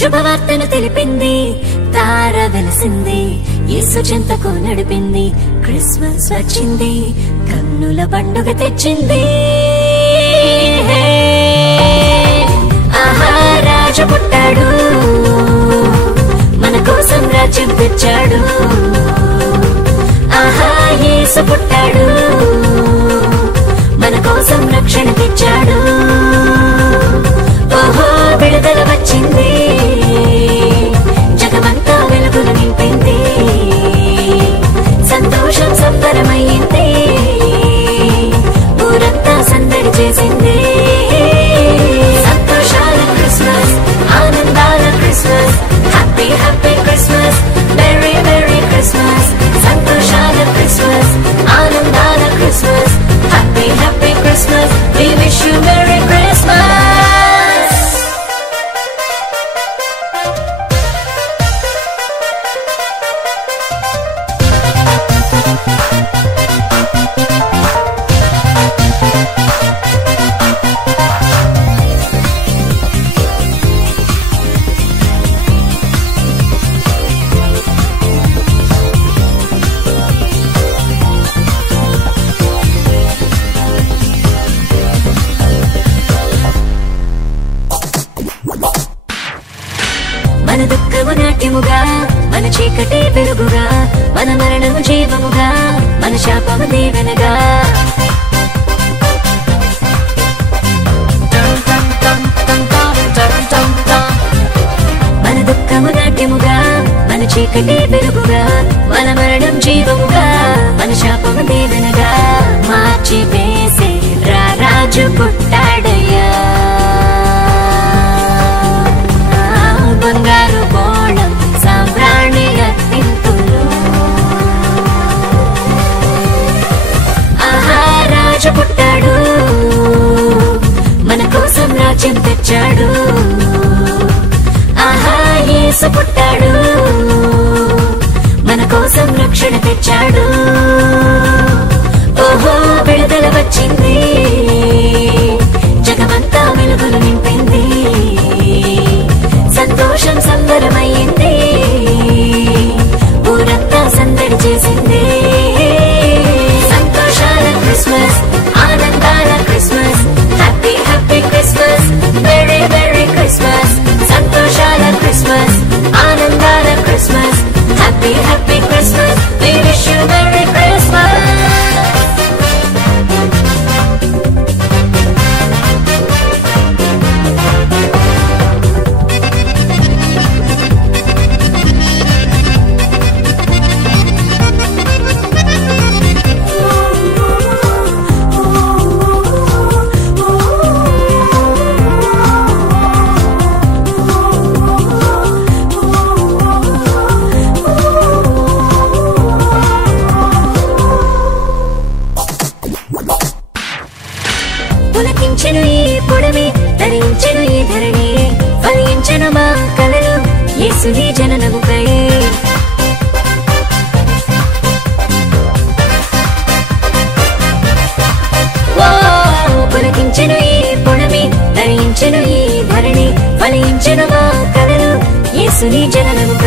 శుభవార్తను తెలిపింది, తార వెలిసింది, యేసు చెంతకు నడిపింది, క్రిస్మస్ వచ్చింది, కన్నుల పండుగ తెచ్చింది. ఆహా రాజు పుట్టాడు, మన కోసం రాజ్యం తెచ్చాడు. ఆహా యేసు పుట్టాడు, మన కోసం రక్షణ తెచ్చాడు. ఓహో విడుదల వచ్చింది, జగమంతా వెలుగులు నింపింది, సంతోషం సంబరమయ్యింది, ఊరంతా సందడి చేసింది. సంతోషాల క్రిస్మస్, ఆనందాల Christmas, happy happy Christmas, merry merry Christmas. సంతోషాల క్రిస్మస్, ఆనందాల Christmas, happy happy Christmas, we wish you merry Christmas. మన దుఃఖము నాట్యముగా, మన చీకటి వెలుగుగా, మన మరణము జీవముగా, మన శాపము దీవెనగా. మన దుఃఖము నాట్యముగా, మన చీకటి వెలుగుగా, మన మరణం జీవముగా, మన శాపము దీవెనగా. మార్చి వేసే రాజు పుట్టాడయ్యా, బంగారు బోళం సాంబ్రాణి అర్పింతులు. ఆహా రాజు పుట్టాడు, మన కోసం రాజ్యం తెచ్చాడు. ఆహా యేసు పుట్టాడు, మన కోసం రక్షణ తెచ్చాడు. ఓహో విడుదల వచ్చింది, జగమంతా వెలుగులు నింపింది, సంతోషం సంబరమయ్యింది, ఊరంతా సందడి చేసింది. సంతోషాల క్రిస్మస్, ఆనందాల Christmas, happy happy Christmas, merry merry Christmas. సంతోషాల క్రిస్మస్, ఆనందాల Christmas, happy happy Christmas, we wish you merry Christmas. పులకించెను ఈ పొడమి, ధరించెను ఈ ధరణి, ఫలించెను మా కలలు యేసుని జననముకై. పులకించెను ఈ పొడమి, ధరించెను ఈ ధరణి, ఫలించెను మా కలలు యేసుని జననముకై.